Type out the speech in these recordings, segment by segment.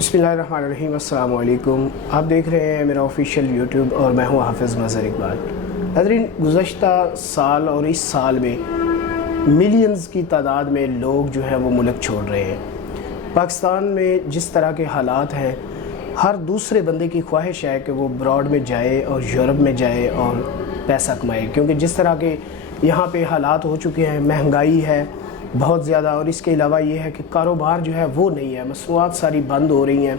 बिस्मिल्लाहिर्रहमानिर्रहीम, अस्सलाम वालेकुम। आप देख रहे हैं मेरा ऑफिशियल यूट्यूब और मैं हूं हाफिज़ मज़हर इकबाल। नाज़रीन, गुज़श्ता साल और इस साल में मिलियंस की तादाद में लोग जो है वो मुल्क छोड़ रहे हैं। पाकिस्तान में जिस तरह के हालात हैं, हर दूसरे बंदे की ख्वाहिश है कि वो अब्रॉड में जाए और यूरोप में जाए और पैसा कमाए, क्योंकि जिस तरह के यहाँ पे हालात हो चुके हैं, महंगाई है बहुत ज़्यादा, और इसके अलावा ये है कि कारोबार जो है वो नहीं है, मसनूआत सारी बंद हो रही हैं,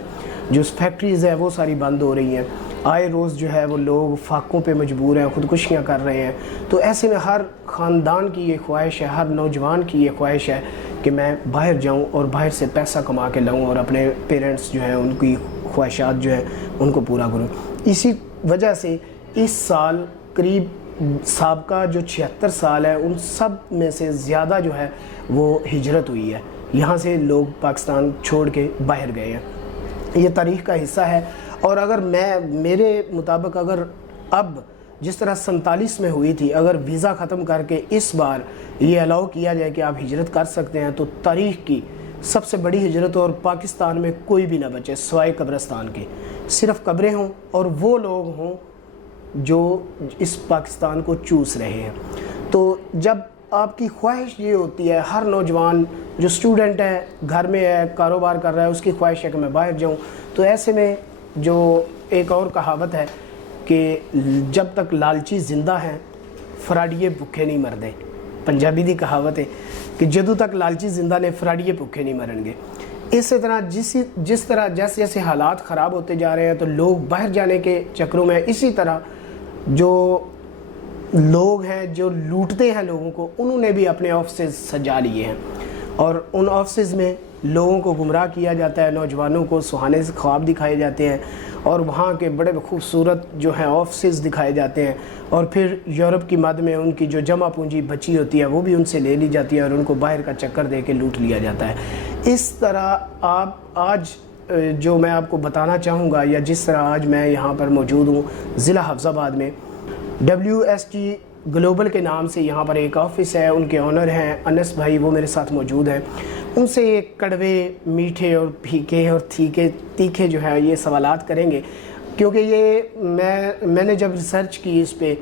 जो फैक्ट्रीज़ हैं वो सारी बंद हो रही हैं, आए रोज़ जो है वो लोग फाकों पे मजबूर हैं, ख़ुदकुशियाँ कर रहे हैं। तो ऐसे में हर ख़ानदान की ये ख्वाहिश है, हर नौजवान की ये ख्वाहिश है कि मैं बाहर जाऊँ और बाहर से पैसा कमा के लाऊँ और अपने पेरेंट्स जो हैं उनकी ख्वाहिशात जो है उनको पूरा करूँ। इसी वजह से इस साल करीब साबका जो 76 साल है उन सब में से ज़्यादा जो है वो हिजरत हुई है, यहाँ से लोग पाकिस्तान छोड़ के बाहर गए हैं। ये तारीख़ का हिस्सा है। और अगर मेरे मुताबिक अगर अब जिस तरह 47 में हुई थी, अगर वीज़ा ख़त्म करके इस बार ये अलाउ किया जाए कि आप हिजरत कर सकते हैं, तो तारीख़ की सबसे बड़ी हिजरत और पाकिस्तान में कोई भी ना बचे सिवाय कब्रिस्तान के, सिर्फ़ कब्रें हों और वो लोग हों जो इस पाकिस्तान को चूस रहे हैं। तो जब आपकी ख्वाहिश ये होती है, हर नौजवान जो स्टूडेंट है, घर में है, कारोबार कर रहा है, उसकी ख्वाहिश है कि मैं बाहर जाऊं, तो ऐसे में जो एक और कहावत है कि जब तक लालची ज़िंदा हैं फराडिये भुखे नहीं मरदे। पंजाबी की कहावत है कि जदों तक लालची ज़िंदा ने फराडिये भुखे नहीं मरनगे। इस तरह जिस तरह जैसे जैसे हालात ख़राब होते जा रहे हैं, तो लोग बाहर जाने के चक्रों में, इसी तरह जो लोग हैं जो लूटते हैं लोगों को, उन्होंने भी अपने ऑफिस सजा लिए हैं और उन ऑफिस में लोगों को गुमराह किया जाता है, नौजवानों को सुहाने से ख्वाब दिखाए जाते हैं और वहाँ के बड़े खूबसूरत जो हैं ऑफिस दिखाए जाते हैं, और फिर यूरोप की मद में उनकी जो जमा पूंजी बची होती है वो भी उनसे ले ली जाती है और उनको बाहर का चक्कर दे के लूट लिया जाता है। इस तरह आप आज जो मैं आपको बताना चाहूँगा, या जिस तरह आज मैं यहाँ पर मौजूद हूँ ज़िला हफ्ज़ाबाद में, WST ग्लोबल के नाम से यहाँ पर एक ऑफ़िस है, उनके ऑनर हैं अनस भाई, वो मेरे साथ मौजूद हैं। उनसे ये कड़वे, मीठे और फीके और तीखे जो है ये सवालात करेंगे, क्योंकि ये मैंने जब रिसर्च की इस पे,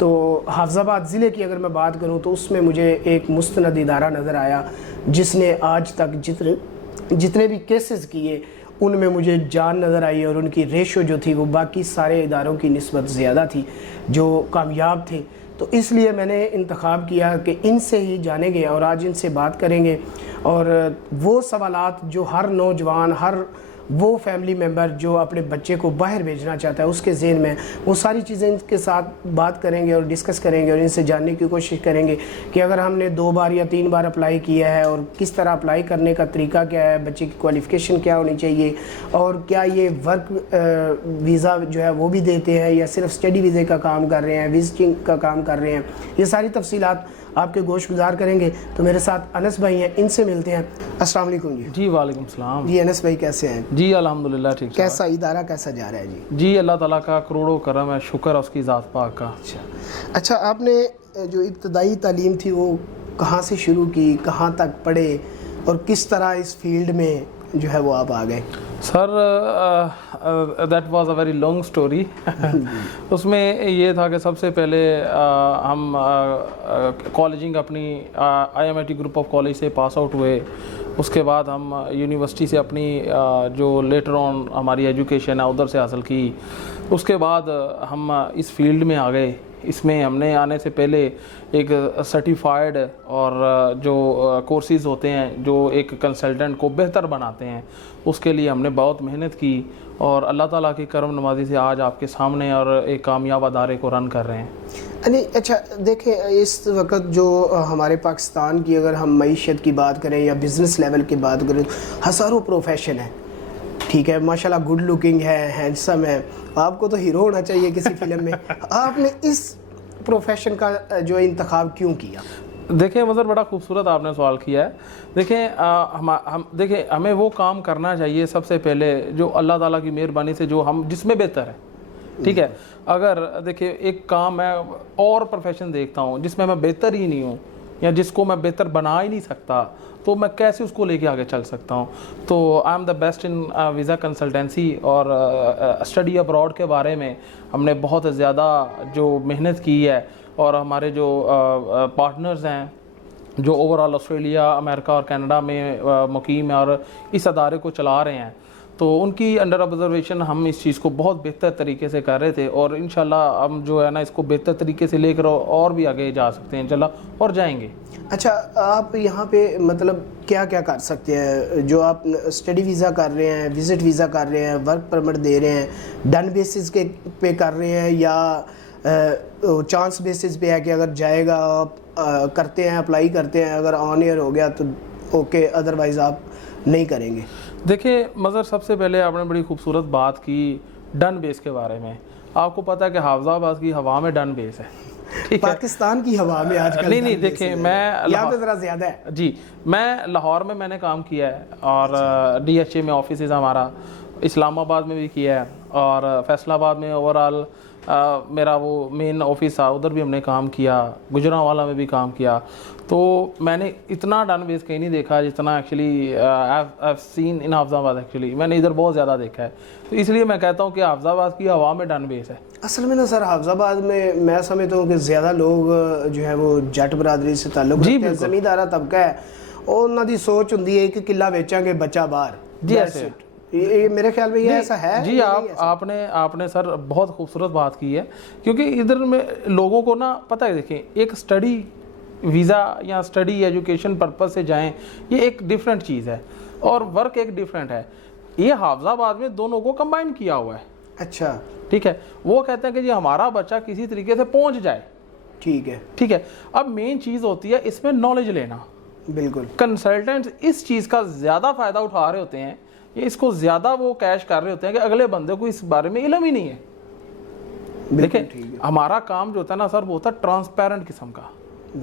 तो हाफिज़ाबाद ज़िले की अगर मैं बात करूँ तो उसमें मुझे एक मुस्तनद इदारा नज़र आया जिसने आज तक जितने भी केसेस किए उनमें मुझे जान नज़र आई, और उनकी रेशो जो थी वो बाकी सारे इदारों की निस्बत ज़्यादा थी जो कामयाब थे। तो इसलिए मैंने इंतखाब किया कि इनसे ही जानेंगे और आज इनसे बात करेंगे, और वो सवालात जो हर नौजवान, हर वो फैमिली मेम्बर जो अपने बच्चे को बाहर भेजना चाहता है उसके ज़हन में, वो सारी चीज़ें इनके साथ बात करेंगे और डिस्कस करेंगे और इनसे जानने की कोशिश करेंगे कि अगर हमने 2 बार या 3 बार अप्लाई किया है और किस तरह अप्लाई करने का तरीका क्या है, बच्चे की क्वालिफ़िकेशन क्या होनी चाहिए, और क्या ये वर्क वीज़ा जो है वो भी देते हैं या सिर्फ स्टडी वीज़े का काम कर रहे हैं, विजिटिंग का काम कर रहे हैं, ये सारी तफसीलात आपके गोश गुजार करेंगे। तो मेरे साथ अनस भाई हैं, इनसे मिलते हैं। अस्सलाम वालेकुम जी। जी वालेकुम सलाम जी। अनस भाई कैसे हैं? जी अल्हम्दुलिल्लाह ठीक। कैसा इदारा कैसा जा रहा है जी? जी अल्लाह ताला का करोड़ों करम है, शुक्र है उसकी ज़ात पाक का। अच्छा, आपने जो इब्तदाई तालीम थी वो कहाँ से शुरू की, कहाँ तक पढ़े और किस तरह इस फील्ड में जो है वो आप आ गए? Sir that was a very long story. उसमें ये था कि सबसे पहले हम कॉलेजिंग अपनी IMIT ग्रुप ऑफ कॉलेज से पास आउट हुए। उसके बाद हम यूनिवर्सिटी से अपनी जो लेटर ऑन हमारी एजुकेशन है उधर से हासिल की। उसके बाद हम इस फील्ड में आ गए। इसमें हमने आने से पहले एक सर्टिफाइड और जो कोर्सेज़ होते हैं जो एक कंसल्टेंट को बेहतर बनाते हैं, उसके लिए हमने बहुत मेहनत की और अल्लाह ताला की करम नवाज़ी से आज आपके सामने और एक कामयाब अदारे को रन कर रहे हैं। नहीं, अच्छा देखें, इस वक्त जो हमारे पाकिस्तान की अगर हम मईशत की बात करें या बिज़नेस लेवल की बात करें, हज़ारों प्रोफेशन है, ठीक है, माशाल्लाह गुड लुकिंग है, हैंडसम है, आपको तो हीरो होना चाहिए किसी फिल्म में। आपने इस प्रोफेशन का जो इंतखाब क्यों किया? देखें मतलब बड़ा खूबसूरत आपने सवाल किया है। देखें देखें हमें वो काम करना चाहिए सबसे पहले जो अल्लाह ताला की मेहरबानी से जो हम जिसमें बेहतर है, ठीक है। अगर देखिए एक काम मैं और प्रोफेशन देखता हूँ जिसमें मैं बेहतर ही नहीं हूँ, या जिसको मैं बेहतर बना ही नहीं सकता, तो मैं कैसे उसको लेके आगे चल सकता हूँ। तो I am the best in visa consultancy और स्टडी अब्रॉड के बारे में हमने बहुत ज़्यादा जो मेहनत की है, और हमारे जो पार्टनर्स हैं जो ओवरऑल ऑस्ट्रेलिया, अमेरिका और कनाडा में मुकीम है और इस अदारे को चला रहे हैं, तो उनकी अंडर ऑब्जर्वेशन हम इस चीज़ को बहुत बेहतर तरीके से कर रहे थे, और इंशाल्लाह हम जो है ना इसको बेहतर तरीके से लेकर और भी आगे जा सकते हैं इंशाल्लाह, और जाएंगे। अच्छा, आप यहाँ पे मतलब क्या क्या कर सकते हैं? जो आप स्टडी वीज़ा कर रहे हैं, विज़िट वीज़ा कर रहे हैं, वर्क परमिट दे रहे हैं, डन बेसिस के पे कर रहे हैं या चांस बेसिस पे है कि अगर जाएगा आप करते हैं, अप्लाई करते हैं, अगर ऑन ईयर हो गया तो ओके, अदरवाइज़ आप नहीं करेंगे? देखिए मज़र, सबसे पहले आपने बड़ी खूबसूरत बात की डन बेस के बारे में। आपको पता है कि हाफिज़ाबाद की हवा में डन बेस है, ठीक है? पाकिस्तान की हवा में आजकल नहीं, देखिए मैं यहाँ पे ज़रा ज़्यादा है जी। मैं लाहौर में मैंने काम किया है, और DHA में ऑफिस हमारा, इस्लामाबाद में भी किया है, और फैसलाबाद में ओवरऑल मेरा वो मेन ऑफिस था, उधर भी हमने काम किया, गुजरांवाला में भी काम किया। तो मैंने इतना डन बेस कहीं नहीं देखा जितना actually I seen in Hafizabad. Actually मैंने इधर बहुत ज़्यादा देखा है, तो इसलिए मैं कहता हूँ कि हाफिज़ाबाद की हवा में डन बेस है। असल में ना सर, हाफिज़ाबाद में मैं समझता हूँ कि ज़्यादा लोग जो है वो जट बरादरी से ताल्लुक़ रखते हैं, ज़मींदारा तबका है, और उन्होंने सोच होंदी है कि किला बेचांगे बच्चा बाहर। जी ऐसे ये मेरे ख्याल में ये ऐसा है जी। आपने सर बहुत खूबसूरत बात की है, क्योंकि इधर में लोगों को ना पता है, देखिए एक स्टडी वीज़ा या स्टडी एजुकेशन पर्पस से जाएं, ये एक डिफरेंट चीज़ है, और वर्क एक डिफरेंट है। ये हाफिज़ाबाद में दोनों को कंबाइन किया हुआ है। अच्छा, ठीक है। वो कहते हैं कि जी हमारा बच्चा किसी तरीके से पहुंच जाए, ठीक है, ठीक है। अब मेन चीज़ होती है इसमें नॉलेज लेना। बिल्कुल। कंसल्टेंट्स इस चीज़ का ज़्यादा फ़ायदा उठा रहे होते हैं, इसको ज़्यादा वो कैश कर रहे होते हैं कि अगले बंदे को इस बारे में इल्म ही नहीं है। देखिए हमारा काम जो होता है ना सर, वो होता है ट्रांसपेरेंट किस्म का,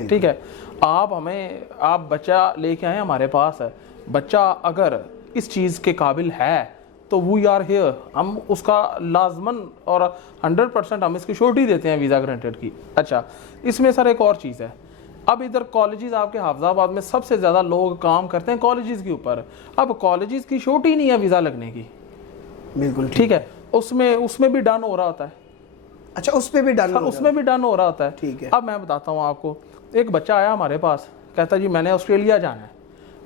ठीक है। आप बच्चा लेके आए हमारे पास है, बच्चा अगर इस चीज़ के काबिल है तो वी आर हियर, हम उसका लाजमन और 100% हम इसकी श्योरिटी देते हैं वीज़ा ग्रांटेड की। अच्छा, इसमें सर एक और चीज़ है, अब इधर कॉलेजेस आपके हाफिज़ाबाद में सबसे ज़्यादा लोग काम करते हैं कॉलेजेस के ऊपर। अब कॉलेजेस की श्योरिटी नहीं है वीज़ा लगने की, बिल्कुल ठीक है। उसमें भी डन हो रहा होता है। अच्छा, उसमें भी डन उसमें भी डन हो रहा होता है, ठीक है। अब मैं बताता हूँ आपको, एक बच्चा आया हमारे पास, कहता जी मैंने ऑस्ट्रेलिया जाना है।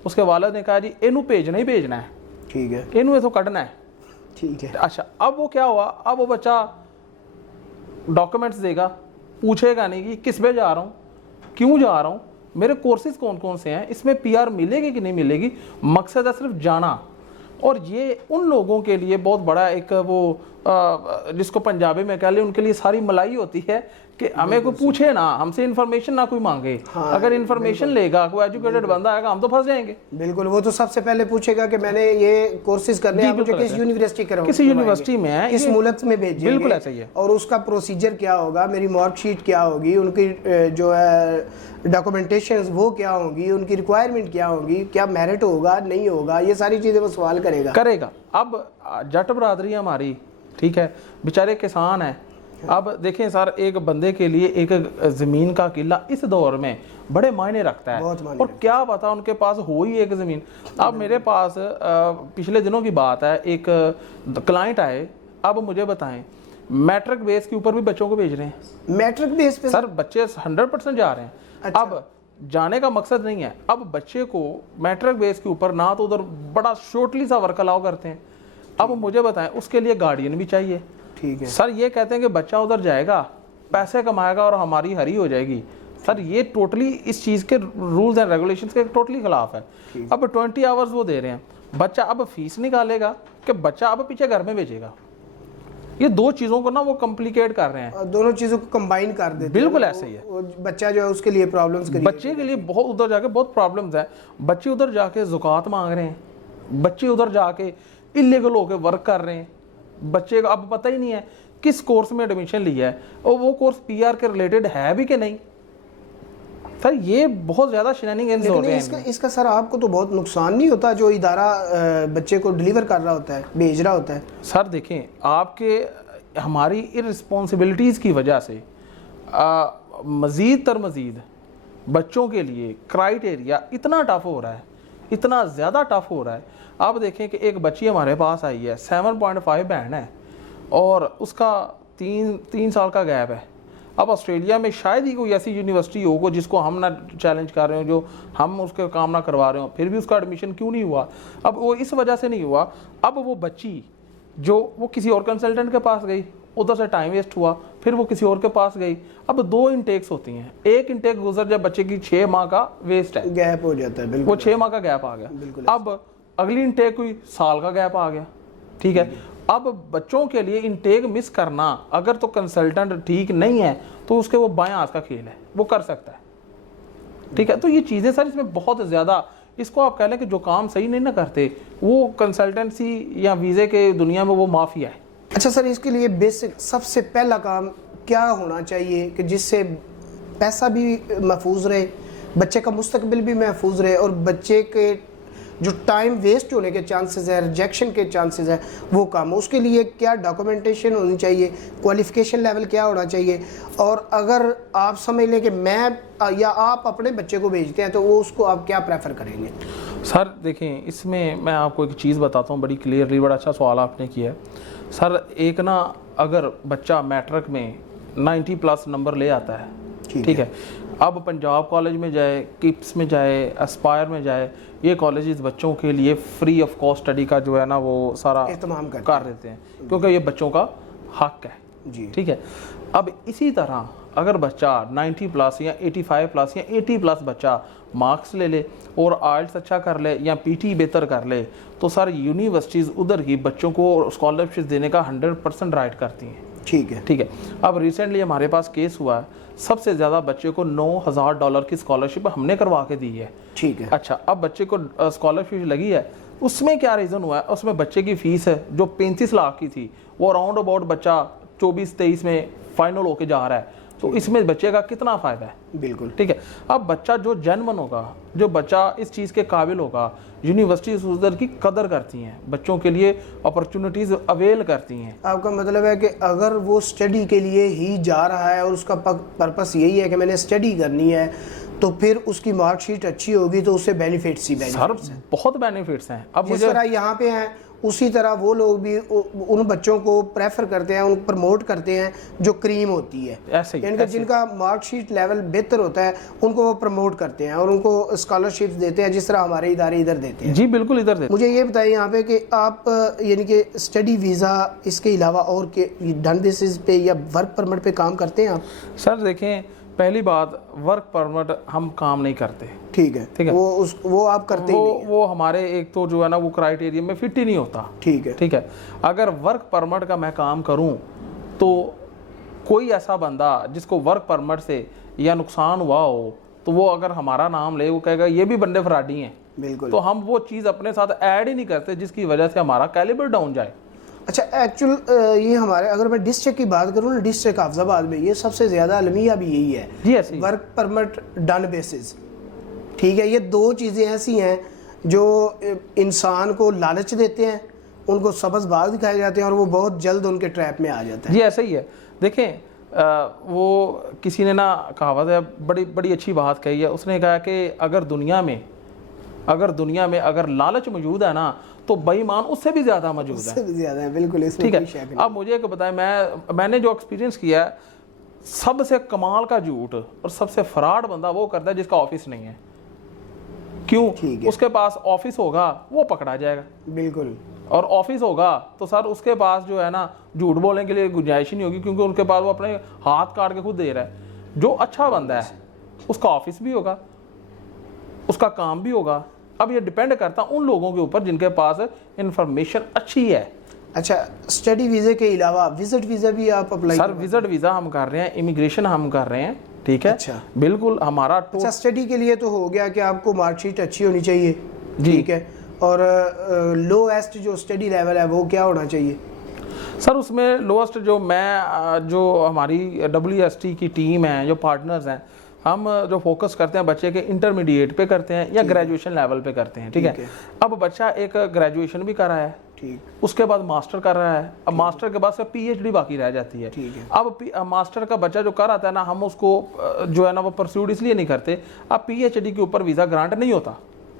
उसके वालिद ने कहा जी इनू भेजना ही भेजना है, ठीक है, इनू तो कटना है, ठीक है। अच्छा, अब वो क्या हुआ, अब वो बच्चा डॉक्यूमेंट्स देगा, पूछेगा नहीं कि किस पे जा रहा हूँ, क्यों जा रहा हूँ, मेरे कोर्सेज कौन कौन से हैं, इसमें PR मिलेगी कि नहीं मिलेगी, मकसद है सिर्फ जाना। और ये उन लोगों के लिए बहुत बड़ा एक वो जिसको पंजाबी में कह ले, उनके लिए सारी मलाई होती है कि हमें कोई पूछे ना, हमसे इन्फॉर्मेशन ना कोई मांगे। हाँ, अगर इन्फॉर्मेशन लेगा कोई एजुकेटेड बंदा आएगा, हम तो फंस जाएंगे। बिल्कुल, वो तो सबसे पहले पूछेगा कि मैंने ये कोर्सेज करने हैं, मुझे किस यूनिवर्सिटी कराऊं, किसी यूनिवर्सिटी में है, किस मुल्क में भेजेंगे, बिल्कुल ऐसा ही है। और उसका प्रोसीजर क्या होगा, मेरी मार्कशीट क्या होगी, उनकी जो है डॉक्यूमेंटेशन वो क्या होंगी, उनकी रिक्वायरमेंट क्या होगी, क्या मेरिट होगा नहीं होगा, ये सारी चीज़ें वो सवाल करेगा। अब जट बरादरी हमारी, ठीक है, बेचारे किसान है। अब देखें सर, एक बंदे के लिए एक ज़मीन का किला इस दौर में बड़े मायने रखता है, और क्या पता उनके पास हो ही एक ज़मीन। अब मेरे पास पिछले दिनों की बात है, एक क्लाइंट आए, अब मुझे बताएं मैट्रिक बेस के ऊपर भी बच्चों को भेज रहे हैं। मैट्रिक बेस पे सर बच्चे 100% जा रहे हैं। अच्छा। अब जाने का मकसद नहीं है, अब बच्चे को मैट्रिक बेस के ऊपर ना तो उधर बड़ा शॉर्टली सा वर्क अलाउ करते हैं। अब मुझे बताएं, उसके लिए गार्डियन भी चाहिए, ठीक है सर। ये कहते हैं कि बच्चा उधर जाएगा, पैसे कमाएगा और हमारी हरी हो जाएगी। सर ये टोटली इस चीज़ के रूल्स एंड रेगुलेशंस के टोटली खिलाफ है। अब 20 आवर्स वो दे रहे हैं, बच्चा अब फीस निकालेगा कि बच्चा अब पीछे घर में भेजेगा। ये दो चीज़ों को ना वो कॉम्प्लिकेट कर रहे हैं, दोनों चीज़ों को कंबाइन कर देते हैं। बिल्कुल ऐसे ही है। बच्चा जो है उसके लिए प्रॉब्लम्स, बच्चे के लिए बहुत उधर जाके बहुत प्रॉब्लम्स है। बच्चे उधर जाके ज़ुकात मांग रहे हैं, बच्चे उधर जाके इलीगल होकर वर्क कर रहे हैं। बच्चे को अब पता ही नहीं है किस कोर्स में एडमिशन लिया है और वो कोर्स PR के रिलेटेड है भी कि नहीं। सर ये बहुत ज़्यादा शेनानिगन्स हो रहे हैं। इसका सर आपको तो बहुत नुकसान नहीं होता जो इदारा बच्चे को डिलीवर कर रहा होता है, भेज रहा होता है? सर देखें, आपके हमारी इररिस्पॉन्सिबिलिटीज़ की वजह से मज़ीद बच्चों के लिए क्राइटेरिया इतना टफ हो रहा है, इतना ज़्यादा टफ हो रहा है। आप देखें कि एक बच्ची हमारे पास आई है, 7.5 बैंड है और उसका तीन साल का गैप है। अब ऑस्ट्रेलिया में शायद ही कोई ऐसी यूनिवर्सिटी हो जिसको हम ना चैलेंज कर रहे हो, जो हम उसके काम ना करवा रहे हो, फिर भी उसका एडमिशन क्यों नहीं हुआ? अब वो इस वजह से नहीं हुआ, अब वो बच्ची जो वो किसी और कंसल्टेंट के पास गई, उधर से टाइम वेस्ट हुआ, फिर वो किसी और के पास गई। अब 2 इंटेक्स होती हैं, एक इंटेक गुजर जब बच्चे की 6 माह का वेस्ट है, गैप हो जाता है, बिल्कुल वो 6 माह का गैप आ गया। अब अगली इंटेक हुई, साल का गैप आ गया, ठीक है। अब बच्चों के लिए इंटेक मिस करना, अगर तो कंसल्टेंट ठीक नहीं है तो उसके वो बाएं हाथ का खेल है, वो कर सकता है, ठीक है। तो ये चीज़ें सर इसमें बहुत ज़्यादा, इसको आप कह लें कि जो काम सही नहीं ना करते वो कंसल्टेंसी या वीज़े के दुनिया में वो माफिया है। अच्छा सर, इसके लिए बेसिक सबसे पहला काम क्या होना चाहिए कि जिससे पैसा भी महफूज रहे, बच्चे का मुस्तकबिल भी महफूज रहे और बच्चे के जो टाइम वेस्ट होने के चांसेस है, रिजेक्शन के चांसेस है, वो कम हो? उसके लिए क्या डॉक्यूमेंटेशन होनी चाहिए, क्वालिफिकेशन लेवल क्या होना चाहिए? और अगर आप समझ लें कि मैं या आप अपने बच्चे को भेजते हैं तो वो उसको आप क्या प्रेफर करेंगे? सर देखें, इसमें मैं आपको एक चीज़ बताता हूँ बड़ी क्लियरली, बड़ा अच्छा सवाल आपने किया है सर। एक ना, अगर बच्चा मैट्रिक में 90+ नंबर ले आता है, ठीक है, अब पंजाब कॉलेज में जाए, किप्स में जाए, एस्पायर में जाए, ये कॉलेजेस बच्चों के लिए फ्री ऑफ कॉस्ट स्टडी का जो है ना वो सारा एहतमाम कर देते हैं, क्योंकि ये बच्चों का हक है जी, ठीक है। अब इसी तरह अगर बच्चा 90+ या 85+ या 80+ बच्चा मार्क्स ले ले और आइल्स अच्छा कर ले या पीटी बेहतर कर ले, तो सर यूनिवर्सिटीज़ उधर की बच्चों को स्कॉलरशिप देने का 100% राइट करती हैं, ठीक है, ठीक है। अब रिसेंटली हमारे पास केस हुआ है, सबसे ज़्यादा बच्चे को $9,000 की स्कॉलरशिप हमने करवा के दी है, ठीक है। अच्छा, अब बच्चे को स्कॉलरशिप लगी है, उसमें क्या रीज़न हुआ है? उसमें बच्चे की फ़ीस है जो 35 लाख की थी, वो अराउंड अबाउट बच्चा 24-23 में फाइनल होके जा रहा है, तो इसमें बच्चे का कितना फ़ायदा है? बिल्कुल, ठीक है। अब बच्चा जो जेन्युइन होगा, जो बच्चा इस चीज़ के काबिल होगा, यूनिवर्सिटीज उधर की कदर करती हैं, बच्चों के लिए अपॉर्चुनिटीज़ अवेल करती हैं। आपका मतलब है कि अगर वो स्टडी के लिए ही जा रहा है और उसका पर्पस यही है कि मैंने स्टडी करनी है, तो फिर उसकी मार्कशीट अच्छी होगी तो उससे बेनिफिट्स ही बेनिफिट्स हैं, बहुत बेनिफिट्स हैं। अब जिस तरह यहाँ पे हैं उसी तरह वो लोग भी उन बच्चों को प्रेफर करते हैं, उन प्रमोट करते हैं जो क्रीम होती है, ऐसे यानी कि जिनका मार्कशीट लेवल बेहतर होता है उनको वो प्रमोट करते हैं और उनको स्कॉलरशिप्स देते हैं, जिस तरह हमारे इदारे इधर देते हैं। जी बिल्कुल, इधर देते। मुझे ये बताइए यहाँ पे कि आप यानी कि स्टडी वीज़ा इसके अलावा और के डन बेसिस पे या वर्क परमिट पे काम करते हैं आप? सर देखें, पहली बात, वर्क परमिट हम काम नहीं करते, ठीक है, ठीक है। वो आप करते ही नहीं हैं। वो हमारे एक तो जो है ना वो क्राइटेरिया में फिट ही नहीं होता, ठीक है, ठीक है। अगर वर्क परमिट का मैं काम करूं तो कोई ऐसा बंदा जिसको वर्क परमिट से या नुकसान हुआ हो, तो वो अगर हमारा नाम ले, वो कहेगा ये भी बंदे फ्रॉडी हैं, बिल्कुल। तो हम वो चीज़ अपने साथ ऐड ही नहीं करते जिसकी वजह से हमारा कैलिबर डाउन जाए। अच्छा, एक्चुअल ये हमारे, अगर मैं डिस्ट्रिक्ट की बात करूँ ना, डिस्ट्रिक्ट हाफिजाबाद में ये सबसे ज़्यादा अलमिया भी यही है जी, ऐसी वर्क परमिट डन बेसिस, ठीक है। ये 2 चीज़ें ऐसी हैं जो इंसान को लालच देते हैं, उनको सबस बाग दिखाए जाते हैं और वो बहुत जल्द उनके ट्रैप में आ जाता है। जी ऐसा ही है। देखें, वो किसी ने ना कहावत है, बड़ी बड़ी अच्छी बात कही है, उसने कहा कि अगर दुनिया में अगर लालच मौजूद है ना, तो बेईमान उससे भी ज़्यादा मौजूद है, उससे भी ज़्यादा है, बिल्कुल, इसमें ठीक कोई शक है। नहीं। अब मुझे एक बताएं, मैंने जो एक्सपीरियंस किया है, सबसे कमाल का झूठ और सबसे फ्रॉड बंदा वो करता है जिसका ऑफिस नहीं है। क्यों? उसके पास ऑफिस होगा वो पकड़ा जाएगा, बिल्कुल, और ऑफिस होगा तो सर उसके पास जो है ना झूठ बोलने के लिए गुंजाइश ही नहीं होगी, क्योंकि उनके पास वो अपने हाथ काट के खुद दे रहा है। जो अच्छा बंदा है उसका ऑफिस भी होगा, उसका काम भी होगा। अब ये डिपेंड करता उन लोगों के ऊपर जिनके पास इंफॉर्मेशन अच्छी है। अच्छा, स्टडी वीज़े के अलावा विजिट वीज़ा भी आप अप्लाई? सर विजिट वीज़ा हम कर रहे हैं, इमिग्रेशन हम कर रहे हैं, ठीक है। अच्छा, बिल्कुल हमारा अच्छा, स्टडी के लिए तो हो गया कि आपको मार्कशीट अच्छी होनी चाहिए, ठीक है, और लोएस्ट जो स्टडी लेवल है वो क्या होना चाहिए? सर उसमें लोएस्ट जो हमारी WST की टीम है, जो पार्टनर्स हैं, हम जो फोकस करते हैं बच्चे के इंटरमीडिएट पे करते हैं या ग्रेजुएशन लेवल पे करते हैं, ठीक है। अब बच्चा एक ग्रेजुएशन भी कर रहा है, ठीक, उसके बाद मास्टर कर रहा है, अब मास्टर के बाद से पीएचडी बाकी रह जाती है, ठीक है। अब मास्टर का बच्चा जो कर आता है ना, हम उसको जो है ना वो परस्यूड इसलिए नहीं करते, अब पीएचडी के ऊपर वीज़ा ग्रांट नहीं होता,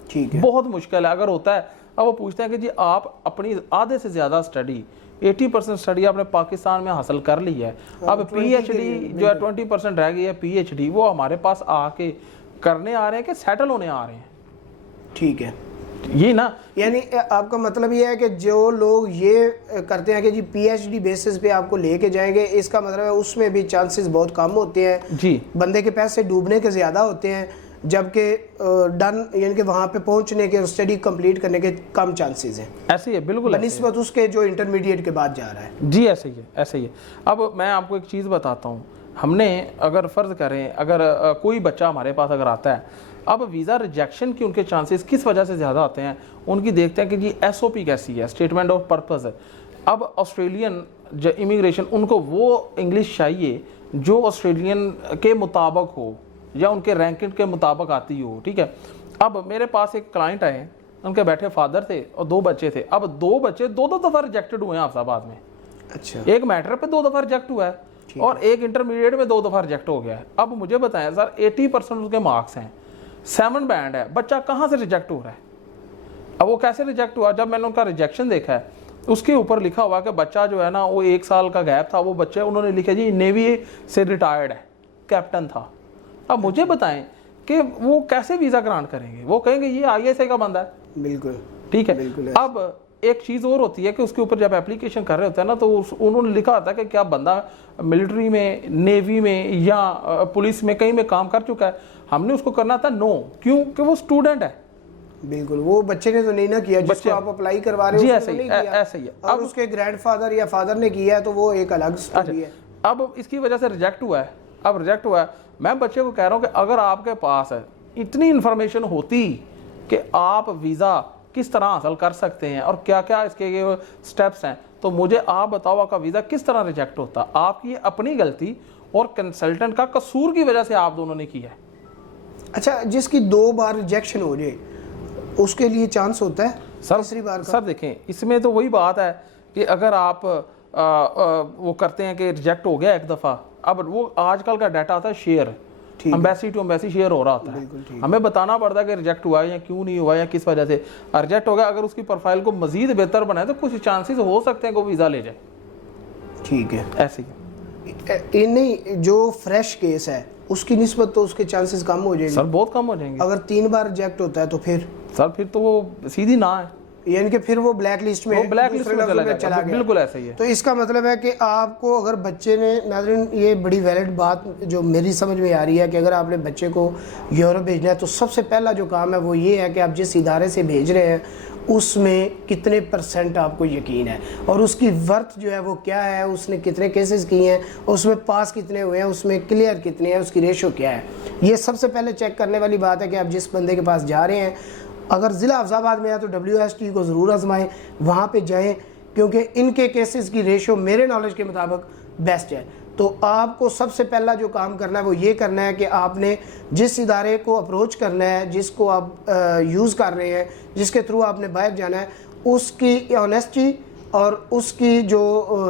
ठीक है, बहुत मुश्किल है। अगर होता है अब वो पूछते हैं कि जी आप अपनी आधे से ज़्यादा स्टडी 80% स्टडी आपने पाकिस्तान में हासिल कर ली है, अब पीएचडी जो है 20% रह गई है, पीएचडी वो हमारे पास आके करने आ रहे हैं कि सेटल होने आ रहे हैं, ठीक है। ये ना, यानी आपका मतलब ये है कि जो लोग ये करते हैं कि जी पीएचडी बेसिस पे आपको लेके जाएंगे, इसका मतलब है उसमें भी चांसेस बहुत कम होते हैं जी, बंदे के पैसे डूबने के ज़्यादा होते हैं, जबकि डन यानी कि वहाँ पे पहुँचने के, स्टडी कंप्लीट करने के कम चांसेस हैं, ऐसे ही है, बिल्कुल ऐसे ही है। बनिस्बत उसके जो इंटरमीडिएट के बाद जा रहा है। जी ऐसे ही है, ऐसे ही है। अब मैं आपको एक चीज़ बताता हूँ, हमने अगर फ़र्ज़ करें अगर कोई बच्चा हमारे पास अगर आता है, अब वीज़ा रिजेक्शन के उनके चांसेस किस वजह से ज़्यादा आते हैं, उनकी देखते हैं कि जी एसओपी कैसी है, स्टेटमेंट ऑफ पर्पस है। अब ऑस्ट्रेलियन जो इमिग्रेशन, उनको वो इंग्लिश चाहिए जो ऑस्ट्रेलियन के मुताबिक हो या उनके रैंकिंग के मुताबिक आती हो, ठीक है। अब मेरे पास एक क्लाइंट आए, उनके बैठे फादर थे और 2 बच्चे थे। अब 2 बच्चे 2 दफ़ा रिजेक्टेड हुए हैं हाफिजाबाद में, अच्छा, एक मैटर पे 2 दफ़ा रिजेक्ट हुआ है और एक इंटरमीडिएट में 2 दफ़ा रिजेक्ट हो गया है। अब मुझे बताएं सर, 80% उसके मार्क्स हैं, 7 बैंड है, बच्चा कहाँ से रिजेक्ट हो रहा है? अब वो कैसे रिजेक्ट हुआ? जब मैंने उनका रिजेक्शन देखा है, उसके ऊपर लिखा हुआ कि बच्चा जो है ना वो 1 साल का गैप था, वो बच्चे उन्होंने लिखा जी नेवी से रिटायर्ड है, कैप्टन था। अब मुझे बताएं कि वो कैसे वीज़ा ग्रांट करेंगे? वो कहेंगे ये आईएसए का बंदा है, बिल्कुल, ठीक है। बिल्कुल। अब एक चीज़ और होती है कि उसके ऊपर जब एप्लीकेशन कर रहे होते हैं ना, तो उन्होंने लिखा होता है कि क्या बंदा मिलिट्री में, नेवी में या पुलिस में कहीं में काम कर चुका है। हमने उसको करना था नो, क्यों? कि वो स्टूडेंट है। बिल्कुल, वो बच्चे ने तो नहीं ना किया जिसको आप अप्लाई करवा रहे हो, जी उसने ऐसे तो ही, नहीं किया। ऐसे ही है। अब उसके ग्रैंडफादर या फादर ने किया है तो वो एक अलग स्टोरी है। अब इसकी वजह से रिजेक्ट हुआ है। अब रिजेक्ट हुआ है, मैं बच्चे को कह रहा हूँ कि अगर आपके पास है इतनी इन्फॉर्मेशन होती कि आप वीज़ा किस तरह हासिल कर सकते हैं और क्या क्या इसके स्टेप्स हैं, तो मुझे आप बताओ आपका वीज़ा किस तरह रिजेक्ट होता? आपकी अपनी गलती और कंसल्टेंट का कसूर की वजह से आप दोनों ने किया है। अच्छा, जिसकी 2 बार रिजेक्शन हो जाए उसके लिए चांस होता है सर, तीसरी बार का? सर देखें, इसमें तो वही बात है कि अगर आप वो करते हैं कि रिजेक्ट हो गया एक दफ़ा, अब वो आजकल का डाटा आता है share, embassy to embassy share हो रहा होता है, हमें बताना पड़ता है कि रिजेक्ट हुआ है या क्यों नहीं हुआ या किस वजह से रिजेक्ट हो गया। अगर उसकी प्रोफाइल को मजीद बेहतर बनाए तो कुछ चांसेस हो सकते हैं कि वो वीज़ा ले जाए। ठीक है, ऐसे ही नहीं, जो फ्रेश केस है उसकी निस्बत तो उसके चांसेस कम हो जाएंगे सर, बहुत कम हो जाएंगे। अगर 3 बार रिजेक्ट होता है तो फिर सर फिर तो वो सीधी ना है, यानी कि फिर वो ब्लैक लिस्ट में, चला गया। बिल्कुल ऐसे ही है। तो इसका मतलब है कि आपको अगर बच्चे ने, नाज़रीन ये बड़ी वैलिड बात जो मेरी समझ में आ रही है कि अगर आपने बच्चे को यूरोप भेजना है तो सबसे पहला जो काम है वो ये है कि आप जिस इदारे से भेज रहे हैं उसमें कितने % आपको यकीन है और उसकी वर्थ जो है वो क्या है, उसने कितने केसेस किए हैं, उसमें पास कितने हुए हैं, उसमें क्लियर कितने हैं, उसकी रेशो क्या है। ये सबसे पहले चेक करने वाली बात है कि आप जिस बंदे के पास जा रहे हैं, अगर ज़िला अफजाबाद में है तो WST को ज़रूर आजमाएं, वहाँ पे जाएं, क्योंकि इनके केसेस की रेशो मेरे नॉलेज के मुताबिक बेस्ट है। तो आपको सबसे पहला जो काम करना है वो ये करना है कि आपने जिस इदारे को अप्रोच करना है, जिसको आप यूज़ कर रहे हैं, जिसके थ्रू आपने बाहर जाना है, उसकी ऑनेस्टी और उसकी जो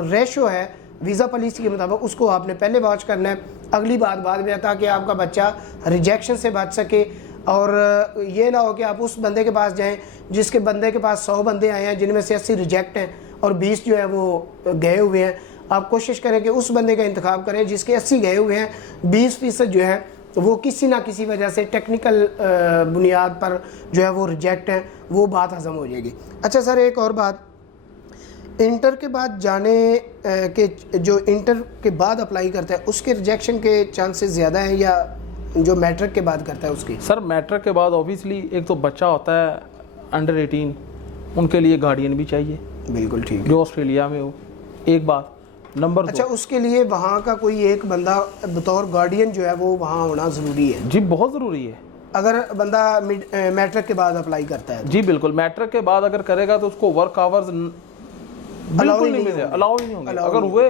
रेशो है वीज़ा पॉलिसी के मुताबिक, उसको आपने पहले वॉच करना है। अगली बात बाद में, ताकि आपका बच्चा रिजेक्शन से बच सके और ये ना हो कि आप उस बंदे के पास जाएं जिसके बंदे के पास 100 बंदे आए हैं जिनमें से 80 रिजेक्ट हैं और 20 जो है वो गए हुए हैं। आप कोशिश करें कि उस बंदे का इंतखाब करें जिसके 80 गए हुए हैं, 20% जो है वो किसी ना किसी वजह से टेक्निकल बुनियाद पर जो है वो रिजेक्ट हैं, वो बात हज़म हो जाएगी। अच्छा सर, एक और बात, इंटर के बाद जाने के, जो इंटर के बाद अप्लाई करता है उसके रिजेक्शन के चांसेस ज़्यादा हैं या जो मैट्रिक के बाद करता है उसकी? सर मैट्रिक के बाद ऑब्वियसली एक तो बच्चा होता है अंडर 18, उनके लिए गार्डियन भी चाहिए। बिल्कुल ठीक है, जो ऑस्ट्रेलिया में हो, एक बात। नंबर अच्छा, उसके लिए वहाँ का कोई एक बंदा बतौर गार्डियन जो है वो वहाँ होना ज़रूरी है? जी बहुत ज़रूरी है। अगर बंदा मैट्रिक के बाद अप्लाई करता है? जी बिल्कुल, मैट्रिक के बाद अगर करेगा तो उसको वर्क आवर्स बिल्कुल नहीं मिलेगा, अलाउ ही नहीं होंगे। अगर हुए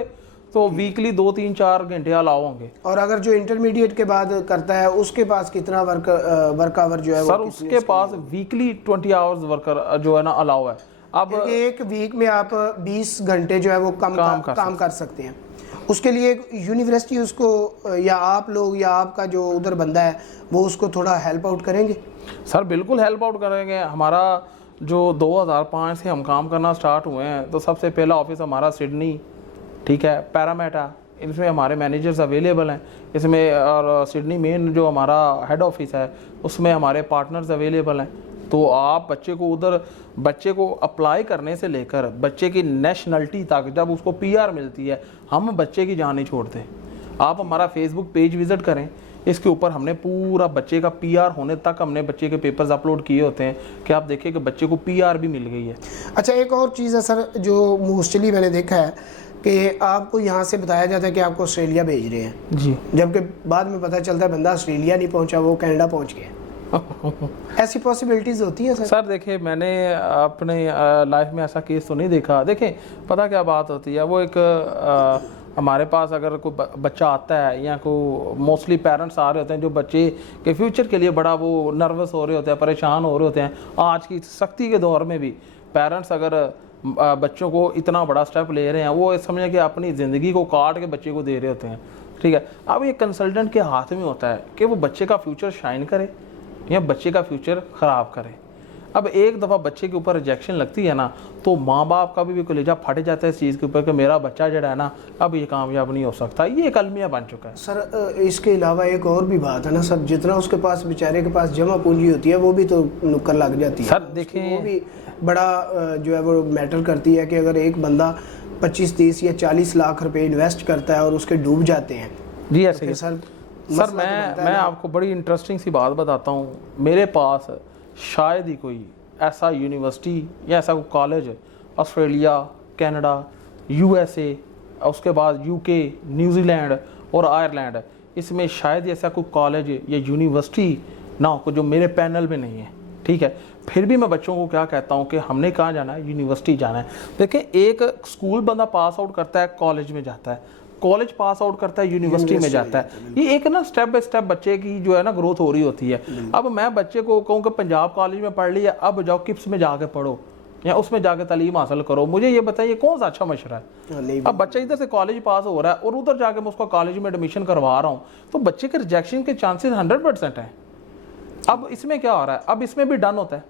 तो वीकली 2-3-4 घंटे अलाउ होंगे। और अगर जो इंटरमीडिएट के बाद करता है उसके पास कितना वर्क आवर जो है सर उसके पास वीकली 20 आवर्स वर्कर जो है ना अलाउ है। अब एक वीक में आप 20 घंटे जो है वो काम कर सकते हैं। उसके लिए यूनिवर्सिटी उसको या आप लोग या आपका जो उधर बंदा है वो उसको थोड़ा हेल्प आउट करेंगे? सर बिल्कुल हेल्प आउट करेंगे। हमारा जो 2005 से हम काम करना स्टार्ट हुए हैं तो सबसे पहला ऑफिस हमारा सिडनी, ठीक है, पैरामेटा, इसमें हमारे मैनेजर्स अवेलेबल हैं इसमें, और सिडनी मेन जो हमारा हेड ऑफिस है उसमें हमारे पार्टनर्स अवेलेबल हैं। तो आप बच्चे को उधर, बच्चे को अप्लाई करने से लेकर बच्चे की नेशनलिटी तक, जब उसको पीआर मिलती है, हम बच्चे की जान नहीं छोड़ते। आप हमारा फेसबुक पेज विज़िट करें, इसके ऊपर हमने पूरा बच्चे का पीआर होने तक हमने बच्चे के पेपर्स अपलोड किए होते हैं कि आप देखिए कि बच्चे को पीआर भी मिल गई है। अच्छा, एक और चीज़ है सर जो मोस्टली मैंने देखा है कि आपको यहाँ से बताया जाता है कि आपको ऑस्ट्रेलिया भेज रहे हैं जी, जबकि बाद में पता चलता है बंदा ऑस्ट्रेलिया नहीं पहुँचा, वो कनाडा पहुँच गया। ऐसी पॉसिबिलिटीज़ होती हैं सर? देखिए मैंने अपने लाइफ में ऐसा केस तो नहीं देखा। देखें पता क्या बात होती है, वो एक हमारे पास अगर कोई बच्चा आता है या कोई मोस्टली पेरेंट्स आ रहे होते हैं जो बच्चे के फ्यूचर के लिए बड़ा वो नर्वस हो रहे होते हैं, परेशान हो रहे होते हैं। आज की सख्ती के दौर में भी पेरेंट्स अगर बच्चों को इतना बड़ा स्टेप ले रहे हैं, वो समझें कि अपनी ज़िंदगी को काट के बच्चे को दे रहे होते हैं, ठीक है। अब ये कंसल्टेंट के हाथ में होता है कि वो बच्चे का फ्यूचर शाइन करे या बच्चे का फ्यूचर ख़राब करे। अब एक दफ़ा बच्चे के ऊपर रिजेक्शन लगती है ना तो माँ बाप का भी कलेजा फट जाता है इस चीज़ के ऊपर कि मेरा बच्चा जो है ना अब ये कामयाब नहीं हो सकता। ये एक अलमिया बन चुका है सर। इसके अलावा एक और भी बात है ना सर, जितना उसके पास बेचारे के पास जमा पूंजी होती है वो भी तो नुक्कड़ लग जाती है सर। देखें वो भी बड़ा जो है वो मैटर करती है कि अगर एक बंदा 25-30 या 40 लाख रुपए इन्वेस्ट करता है और उसके डूब जाते हैं। जी ऐसे ही सर मैं आपको बड़ी इंटरेस्टिंग सी बात बताता हूँ। मेरे पास शायद ही कोई ऐसा यूनिवर्सिटी या ऐसा कोई कॉलेज ऑस्ट्रेलिया, कनाडा, यूएसए, उसके बाद यूके, न्यूजीलैंड और आयरलैंड, इसमें शायद ही ऐसा कोई कॉलेज या यूनिवर्सिटी ना हो जो मेरे पैनल में नहीं है, ठीक है। फिर भी मैं बच्चों को क्या कहता हूँ कि हमने कहाँ जाना है, यूनिवर्सिटी जाना है। देखें एक स्कूल बंदा पास आउट करता है, कॉलेज में जाता है, कॉलेज पास आउट करता है, यूनिवर्सिटी में जाता है। ये एक ना स्टेप बाय स्टेप बच्चे की जो है ना ग्रोथ हो रही होती है। अब मैं बच्चे को कहूँ कि पंजाब कॉलेज में पढ़ लिया, अब जाओ किप्स में जाके पढ़ो या उसमें जाके तालीम हासिल करो, मुझे ये बताइए कौन सा अच्छा मशवरा है? अब बच्चा इधर से कॉलेज पास हो रहा है और उधर जाके मैं उसको कॉलेज में एडमिशन करवा रहा हूँ तो बच्चे के रिजेक्शन के चांसेस 100% हैं। अब इसमें क्या हो रहा है, अब इसमें भी डन होता है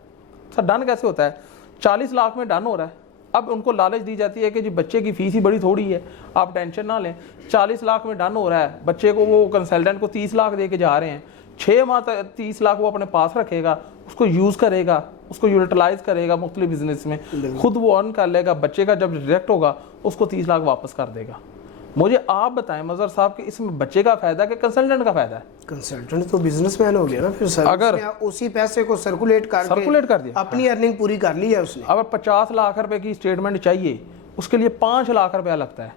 सर। डन कैसे होता है? 40 लाख में डन हो रहा है। अब उनको लालच दी जाती है कि जी बच्चे की फीस ही बड़ी थोड़ी है, आप टेंशन ना लें, 40 लाख में डन हो रहा है। बच्चे को वो कंसल्टेंट को 30 लाख दे के जा रहे हैं, 6 माह तक 30 लाख वो अपने पास रखेगा, उसको यूज़ करेगा, उसको यूटिलाइज करेगा मुख्तलिफ बिजनेस में, खुद वो अर्न कर लेगा। बच्चे का जब रिजेक्ट होगा उसको 30 लाख वापस कर देगा। मुझे आप बताएं मजहर साहब कि इसमें बच्चे का फायदा है कि कंसल्टेंट का फायदा है? कंसल्टेंट तो बिजनेसमैन हो गया ना फिर सर। अगर उसी पैसे को सर्कुलेट कर दिया, अपनी अर्निंग पूरी कर ली है उसने। अगर 50 लाख रुपए की स्टेटमेंट चाहिए उसके लिए 5 लाख रुपया लगता है,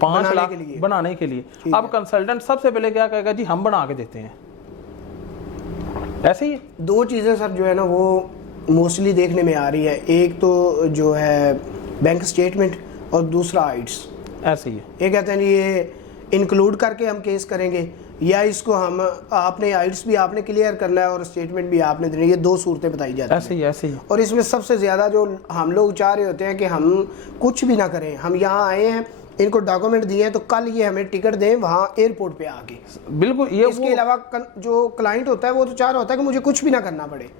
5 लाख बनाने के लिए। अब कंसल्टेंट सबसे पहले क्या कहेगा, जी हम बना के देते हैं। ऐसे ही दो चीज़ें सर जो है ना वो मोस्टली देखने में आ रही है, एक तो जो है बैंक स्टेटमेंट और दूसरा आइट्स। ऐसे ही है, ये कहते हैं ये इंक्लूड करके हम केस करेंगे या इसको हम आपने आइट्स भी आपने क्लियर करना है और स्टेटमेंट भी आपने देनी है। ये दो सूरतें बताई जाती हैं। ऐसे ही। और इसमें सबसे ज़्यादा जो हम लोग चाह रहे होते हैं कि हम कुछ भी ना करें, हम यहाँ आए हैं, इनको डॉक्यूमेंट दिए हैं तो कल ये हमें टिकट दें वहाँ एयरपोर्ट पे आके। बिल्कुल। ये इसके अलावा जो क्लाइंट होता है वो तो चाह रहा होता है कि मुझे कुछ भी ना करना पड़े।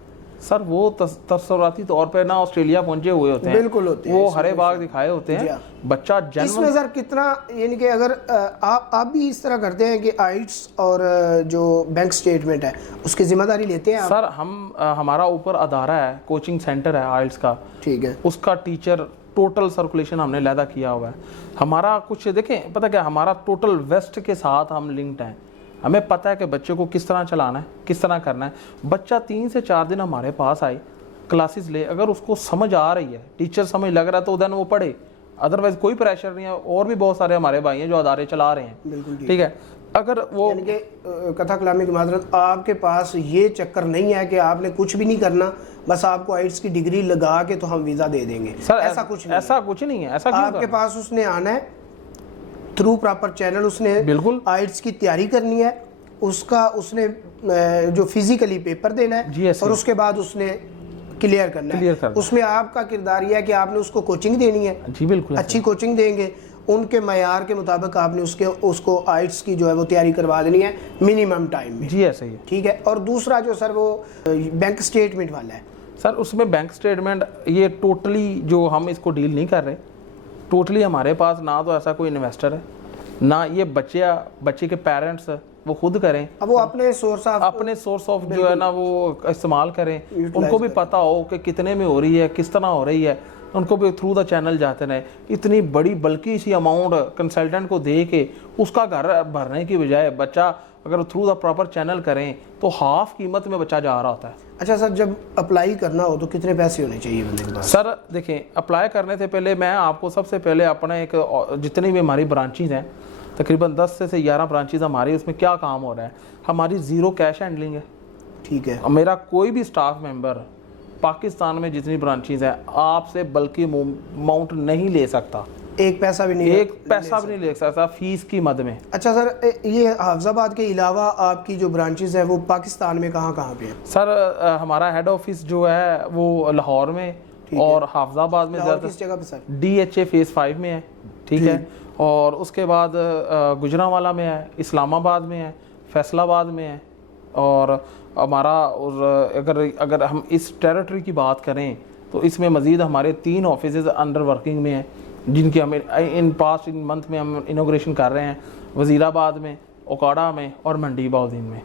सर वो तसर्राती तौर पे ना ऑस्ट्रेलिया पहुंचे हुए होते हैं, बिल्कुल होते हैं, वो हरे बाग दिखाए होते हैं। बच्चा इसमें सर कितना, यानी कि अगर आप भी इस तरह करते हैं कि आइट्स और जो बैंक स्टेटमेंट है उसकी जिम्मेदारी लेते हैं आप? सर हम हमारा ऊपर अदारा है, कोचिंग सेंटर है आइट्स का, ठीक है, उसका टीचर टोटल सर्कुलेशन हमने लैदा किया हुआ है। हमारा कुछ देखें पता क्या, हमारा टोटल वेस्ट के साथ हम लिंक्ड हैं। हमें पता है कि बच्चे को किस तरह चलाना है, किस तरह करना है। बच्चा 3 से 4 दिन हमारे पास आए, क्लासेस ले, अगर उसको समझ आ रही है, टीचर समझ लग रहा है तो देन वो पढ़े, अदरवाइज कोई प्रेशर नहीं है। और भी बहुत सारे हमारे भाई हैं जो अदारे चला रहे हैं, ठीक है। अगर वो यानी कि कथा कलामी की माजरत, आपके पास ये चक्कर नहीं है कि आपने कुछ भी नहीं करना, बस आपको आइट्स की डिग्री लगा के तो हम वीज़ा दे देंगे। सर ऐसा कुछ नहीं, ऐसा कुछ नहीं है। ऐसा क्यों? आपके पास उसने आना है, थ्रू प्रॉपर चैनल उसने बिल्कुल आइट्स की तैयारी करनी है, उसका उसने जो फिजिकली पेपर देना है GSE और उसके बाद उसने क्लियर करना है। उसमें आपका किरदार यह है कि आपने उसको कोचिंग देनी है। जी बिल्कुल, अच्छी कोचिंग देंगे, उनके मयार के मुताबिक आपने उसको आइट्स की जो है वो तैयारी करवा देनी है मिनिमम टाइम में। जी ऐसा ही है। ठीक है। और दूसरा जो सर वो बैंक स्टेटमेंट वाला है सर, उसमें बैंक स्टेटमेंट ये टोटली जो हम इसको डील नहीं कर रहे, टोटली हमारे पास ना तो ऐसा कोई इन्वेस्टर है, ना ये बच्चे के पेरेंट्स वो खुद करें। अब वो अपने सोर्स ऑफ जो है ना वो इस्तेमाल करें, उनको भी पता हो कि कितने में हो रही है, किस तरह हो रही है, उनको भी थ्रू द चैनल जाते रहे। इतनी बड़ी बल्कि सी अमाउंट कंसल्टेंट को दे के उसका घर भरने की बजाय बच्चा अगर थ्रू द प्रॉपर चैनल करें तो हाफ कीमत में बच्चा जा रहा होता है। अच्छा सर, जब अप्लाई करना हो तो कितने पैसे होने चाहिए बंदे के पास? सर देखें, अप्लाई करने से पहले मैं आपको सबसे पहले अपना एक जितनी भी हमारी ब्रांचेज हैं, तकरीबन 10 से 11 ब्रांचेज हमारी, उसमें क्या काम हो रहा है, हमारी ज़ीरो कैश हैंडलिंग है। ठीक है। मेरा कोई भी स्टाफ मेंबर पाकिस्तान में जितनी ब्रांचेज हैं आपसे बल्कि अमाउंट नहीं ले सकता, एक पैसा भी नहीं ले सकता फीस की मद में। अच्छा सर, ये हाफिजाबाद के अलावा आपकी जो ब्रांचेज है वो पाकिस्तान में कहाँ पे है? सर हमारा हेड ऑफिस जो है वो लाहौर में और हाफिजाबाद में, किस जगह पे सर? DHA फेज़ 5 में है। ठीक है। और उसके बाद गुजरांवाला में है, इस्लामाबाद में है, फैसलाबाद में है। और हमारा अगर हम इस टेरिटरी की बात करें तो इसमें मज़ीद हमारे 3 ऑफिस अंडर वर्किंग में हैं, जिनकी हमें इन मंथ में हम इनोग्रेशन कर रहे हैं, वज़ीराबाद में, ओकाड़ा में और मंडी बाउद्दीन में।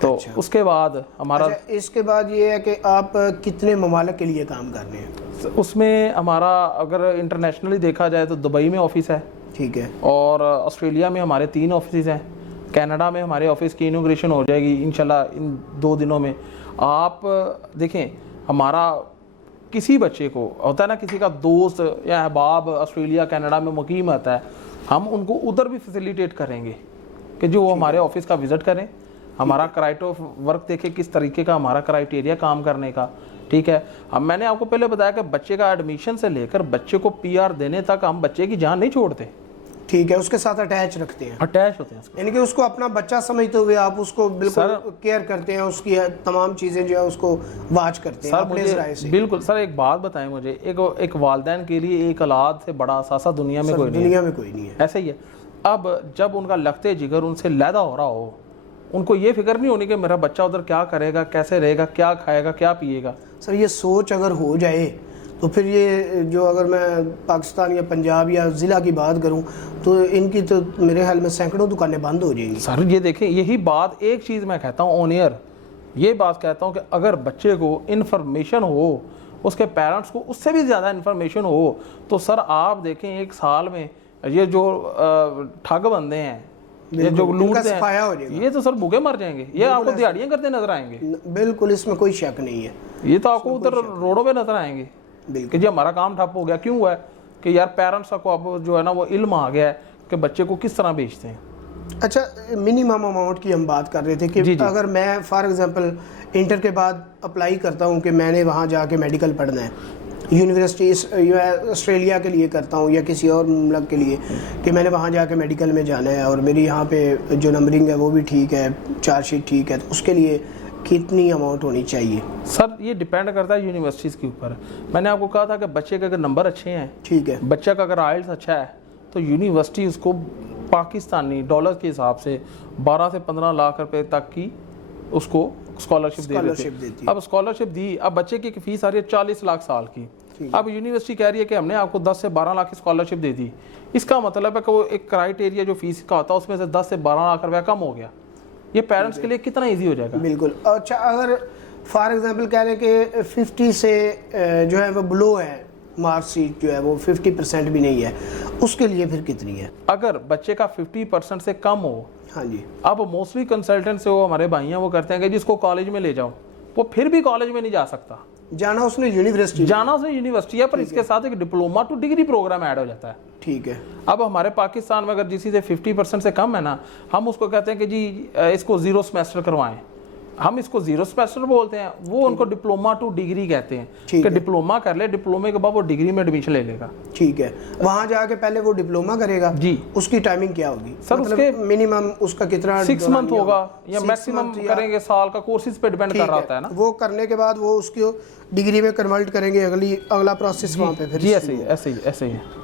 तो अच्छा। उसके बाद हमारा इसके बाद ये है कि आप कितने ममालिक के लिए काम कर रहे हैं? उसमें हमारा अगर इंटरनेशनली देखा जाए तो दुबई में ऑफिस है। ठीक है। और ऑस्ट्रेलिया में हमारे 3 ऑफिस हैं। कनाडा में हमारे ऑफिस की इनोग्रेशन हो जाएगी इंशाल्लाह इन 2 दिनों में। आप देखें, हमारा किसी बच्चे को होता है ना, किसी का दोस्त या अहबाब ऑस्ट्रेलिया कनाडा में मुकीम आता है, हम उनको उधर भी फैसिलिटेट करेंगे कि जो वो हमारे ऑफिस का विज़िट करें, हमारा क्राइटेरिया ऑफ वर्क देखें किस तरीके का हमारा क्राइटेरिया काम करने का। ठीक है। अब मैंने आपको पहले बताया कि बच्चे का एडमिशन से लेकर बच्चे को PR देने तक हम बच्चे की जान नहीं छोड़ते। ठीक है। उसके साथ अटैच रखते हैं, अटैच होते हैं, यानी कि उसको अपना बच्चा समझते हुए आप उसको बिल्कुल केयर करते हैं, उसकी तमाम चीज़ें जो है उसको वाच करते हैं अपने ज़राए से। बिल्कुल सर, एक बात बताएं मुझे, एक वालिदैन के लिए एक औलाद से बड़ा असासा दुनिया में कोई नहीं है। ऐसा ही है। अब जब उनका लगते जिगर उनसे लैदा हो रहा हो, उनको ये फिक्र नहीं होनी कि मेरा बच्चा उधर क्या करेगा, कैसे रहेगा, क्या खाएगा, क्या पिएगा। सर ये सोच अगर हो जाए तो फिर ये जो, अगर मैं पाकिस्तान या पंजाब या ज़िला की बात करूं तो इनकी तो मेरे ख्याल में सैकड़ों दुकानें बंद हो जाएंगी। सर ये देखें, यही बात एक चीज़ मैं कहता हूँ ऑन एयर, ये बात कहता हूँ कि अगर बच्चे को इन्फॉर्मेशन हो, उसके पेरेंट्स को उससे भी ज़्यादा इन्फॉर्मेशन हो, तो सर आप देखें एक साल में ये जो ठग बंदे हैं, ये जो लूटते हैं, ये तो सर भूखे मर जाएंगे, ये आपको दिहाड़ियाँ करते नजर आएंगे। बिल्कुल, इसमें कोई शक नहीं है। ये तो आपको उधर रोडों पे नजर आएंगे कि जी हमारा काम ठप हो गया। क्यों हुआ है कि यार पेरेंट्स को अब जो है ना वो इल्म आ गया है कि बच्चे को किस तरह बेचते हैं। अच्छा, मिनिमम अमाउंट की हम बात कर रहे थे कि जी। अगर मैं फॉर एग्जांपल इंटर के बाद अप्लाई करता हूँ कि मैंने वहाँ जाके मेडिकल पढ़ना है, यूनिवर्सिटी ऑस्ट्रेलिया के लिए करता हूँ या किसी और मुल्क के लिए कि मैंने वहाँ जाके मेडिकल में जाना है और मेरी यहाँ पे जो नंबरिंग है वो भी ठीक है, चार्जशीट ठीक है, तो उसके लिए कितनी अमाउंट होनी चाहिए? सर ये डिपेंड करता है यूनिवर्सिटीज़ के ऊपर। मैंने आपको कहा था कि बच्चे के अगर नंबर अच्छे हैं, ठीक है, बच्चा का अगर आइल्स अच्छा है, तो यूनिवर्सिटी उसको पाकिस्तानी डॉलर के हिसाब से 12 से 15 लाख रुपए तक की उसको स्कॉलरशिप देती है। अब स्कॉलरशिप दी, अब बच्चे की फीस आ रही है 40 लाख साल की। अब यूनिवर्सिटी कह रही है कि हमने आपको 10 से 12 लाख की स्कॉलरशिप दे दी। इसका मतलब है कि वो एक क्राइटेरिया जो फीस का होता है उसमें से 10 से 12 लाख रुपया कम हो गया। ये पेरेंट्स के लिए कितना इजी हो जाएगा। बिल्कुल। अच्छा, अगर फॉर एग्जांपल कह रहे हैं कि 50 से जो है वो बिलो है, मार्कशीट जो है वो 50% भी नहीं है, उसके लिए फिर कितनी है? अगर बच्चे का 50% से कम हो, हाँ जी, अब मोस्टली कंसल्टेंट से वो हमारे भाई हैं वो करते हैं कि जिसको कॉलेज में ले जाओ, वो फिर भी कॉलेज में नहीं जा सकता, जाना उसने यूनिवर्सिटी है, पर इसके साथ एक diploma to degree program add हो जाता है। ठीक है। अब हमारे पाकिस्तान में अगर जिसी से 50% से कम है ना, हम उसको कहते हैं कि जी इसको 0 सेमेस्टर करवाएं, हम इसको 0 सेमेस्टर बोलते हैं, वो उनको डिप्लोमा टू डिग्री कहते हैं कि डिप्लोमा कर ले, डिप्लोमे के बाद वो डिग्री में एडमिशन ले लेगा। ठीक है, वहाँ जाके पहले वो डिप्लोमा करेगा जी। उसकी टाइमिंग क्या होगी सर? मतलब उसके मिनिमम उसका कितना 6 मंथ होगा या मैक्सिमम करेंगे साल का, कोर्सेज पे डिपेंड कर रहा होता है ना। वो करने के बाद वो उसकी डिग्री में कन्वर्ट करेंगे, अगला प्रोसेस वहाँ पे फिर जी ऐसे ही है।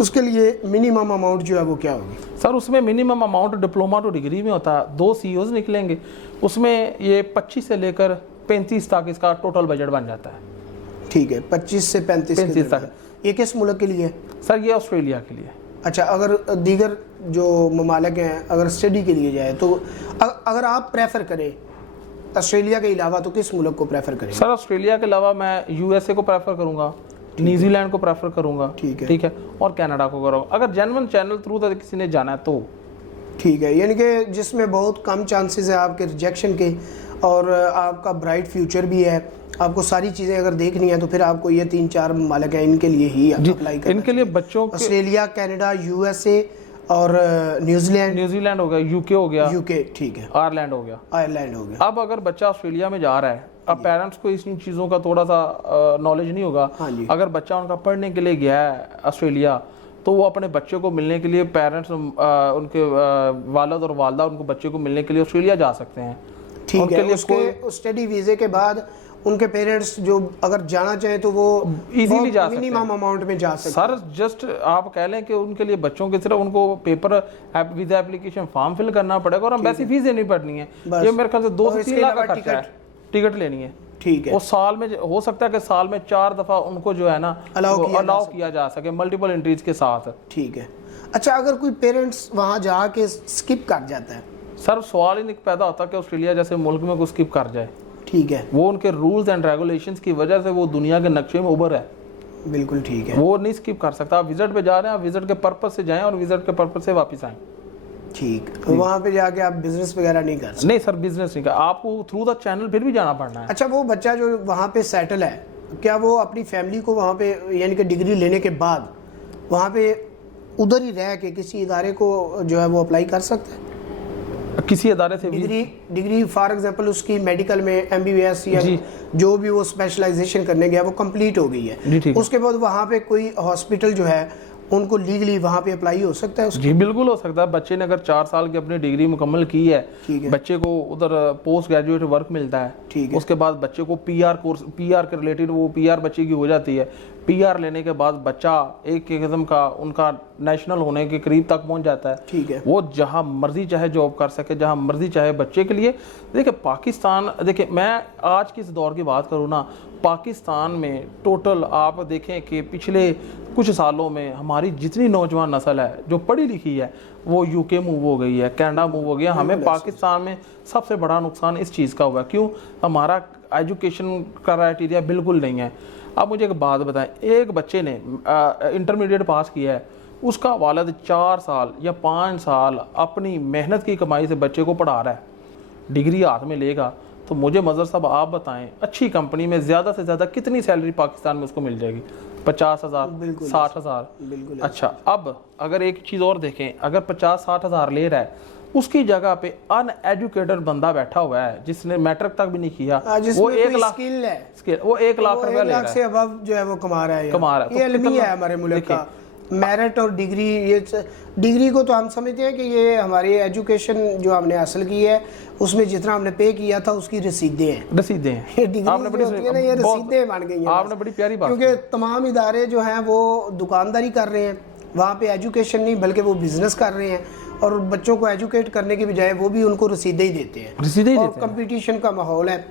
उसके लिए मिनिमम अमाउंट जो है वो क्या होगी सर? उसमें minimum amount diploma to degree में होता है, 2 CEOs निकलेंगे, उसमें ये 25 से लेकर 35 तक इसका टोटल बजट बन जाता है। ठीक है, 25 से 35 तक। ये किस मुल्क के लिए है सर? ये ऑस्ट्रेलिया के लिए। अच्छा, अगर दीगर जो ममालिक हैं अगर स्टडी के लिए जाए तो अगर आप प्रेफर करें ऑस्ट्रेलिया के अलावा तो किस मुल्क को प्रेफर करें? सर ऑस्ट्रेलिया के अलावा मैं USA को प्रेफर करूंगा, न्यूजीलैंड को प्रेफर करूंगा, ठीक है, और कनाडा को करूंगा अगर जेन्युइन चैनल थ्रू तो किसी ने जाना है तो। ठीक है, यानी कि जिसमें बहुत कम चांसेस है आपके रिजेक्शन के और आपका ब्राइट फ्यूचर भी है, आपको सारी चीज़ें अगर देखनी है तो फिर आपको ये 3-4 ममालिक हैं इनके लिए ही अप्लाई करना। इनके लिए बच्चों ऑस्ट्रेलिया, कनाडा, USA और न्यूजीलैंड हो गया, UK हो गया, ठीक है, आयरलैंड हो गया। अब अगर बच्चा ऑस्ट्रेलिया में जा रहा है, अब पेरेंट्स को इन चीज़ों का थोड़ा सा नॉलेज नहीं होगा। अगर बच्चा उनका पढ़ने के लिए गया है ऑस्ट्रेलिया तो वो अपने बच्चे को मिलने के लिए पेरेंट्स उनके वालिद और वालदा उनको बच्चे को मिलने के लिए ऑस्ट्रेलिया जा सकते हैं। ठीक है, उसके स्टडी वीज़े के बाद उनके पेरेंट्स जो अगर जाना चाहे तो वो इजीली जा सकते हैं, मिनिमम अमाउंट में जा सकते हैं। सर जस्ट आप कह लें कि उनके लिए बच्चों की सिर्फ उनको paper visa application form fill करना पड़ेगा और हम वैसी फीस देनी पड़नी है। ये मेरे ख्याल से 2 से 3 लाख का खर्चा है, टिकट लेनी है। ठीक है, वो साल में हो सकता है कि साल में 4 दफ़ा उनको जो है ना अलाउ किया जा सके मल्टीपल एंट्रीज के साथ। ठीक है। अच्छा, अगर कोई पेरेंट्स वहाँ जाके स्किप कर जाता है? सर सवाल ही नहीं पैदा होता कि ऑस्ट्रेलिया जैसे मुल्क में कोई स्किप कर जाए। ठीक है, वो उनके रूल्स एंड रेगुलेशंस की वजह से वो दुनिया के नक्शे में उभर है। बिल्कुल ठीक है, वो नहीं स्किप कर सकता। आप विजिट पे जा रहे हैं, आप विजिट के पर्पज से जाएं और विजिट के पर्पज से वापस आएं। ठीक, वहाँ पे जाके आप बिजनेस वगैरह नहीं कर सकते? नहीं सर, बिजनेस नहीं कर, आपको थ्रू द चैनल फिर भी जाना पड़ना है। अच्छा, वो बच्चा जो वहाँ पे सेटल है, क्या वो अपनी फैमिली को वहाँ पे यानी कि डिग्री लेने के बाद वहाँ पे उधर ही रह के किसी इदारे को जो है वो अप्लाई कर सकता है? किसी इदारे से डिग्री फॉर एग्जांपल उसकी मेडिकल में MBBS या जो भी वो स्पेशलाइजेशन करने गया वो कंप्लीट हो गई है, उसके बाद वहाँ पे कोई हॉस्पिटल जो है उनको लीगली वहाँ पे अप्लाई हो सकता है? जी बिल्कुल हो सकता है। बच्चे ने अगर 4 साल की अपनी डिग्री मुकम्मल की है, बच्चे को उधर पोस्ट ग्रेजुएट वर्क मिलता है, उसके बाद बच्चे को PR के रिलेटेड वो PR बच्चे की हो जाती है। PR लेने के बाद बच्चा एक किस्म का उनका नेशनल होने के करीब तक पहुंच जाता है। ठीक है, वो जहां मर्जी चाहे जॉब कर सके, जहां मर्जी चाहे बच्चे के लिए। देखिए पाकिस्तान, देखिए मैं आज के इस दौर की बात करूँ ना, पाकिस्तान में टोटल आप देखें कि पिछले कुछ सालों में हमारी जितनी नौजवान नस्ल है जो पढ़ी लिखी है वो UK मूव हो गई है, कनाडा मूव हो गया। हमें पाकिस्तान में सबसे बड़ा नुकसान इस चीज़ का हुआ है। क्यों? हमारा एजुकेशन क्राइटेरिया बिल्कुल नहीं है। अब मुझे एक बात बताएं, एक बच्चे ने इंटरमीडिएट पास किया है, उसका वालिद 4 साल या 5 साल अपनी मेहनत की कमाई से बच्चे को पढ़ा रहा है, डिग्री हाथ में लेगा तो मुझे मज़हर साहब आप बताएं अच्छी कंपनी में ज़्यादा से ज़्यादा कितनी सैलरी पाकिस्तान में उसको मिल जाएगी? 50,000, 60,000। अच्छा, अब अगर एक चीज़ और देखें, अगर 50-60 हज़ार ले रहा है, उसकी जगह पे अनएजुकेटेड बंदा बैठा हुआ है जिसने मैट्रिक तक भी नहीं किया, वो 1 लाख स्किल है, वो 1 लाख रुपया ले रहा है से अबव जो है वो कमा रहा है। ये अलमी है हमारे मुल्क का मेरिट और डिग्री। ये डिग्री को तो हम समझते हैं कि ये हमारी एजुकेशन जो हमने हासिल की है उसमें जितना हमने पे किया था उसकी रसीदें हैं। आपने बड़ी रसीदें बन गई हैं, आपने बड़ी प्यारी बात, क्योंकि तमाम इदारे जो हैं वो दुकानदारी कर रहे हैं, वहाँ पे एजुकेशन नहीं बल्कि वो बिजनेस कर रहे हैं और बच्चों को एजुकेट करने की बजाय वो भी उनको रसीदें ही देते हैं और कंपटीशन का माहौल है।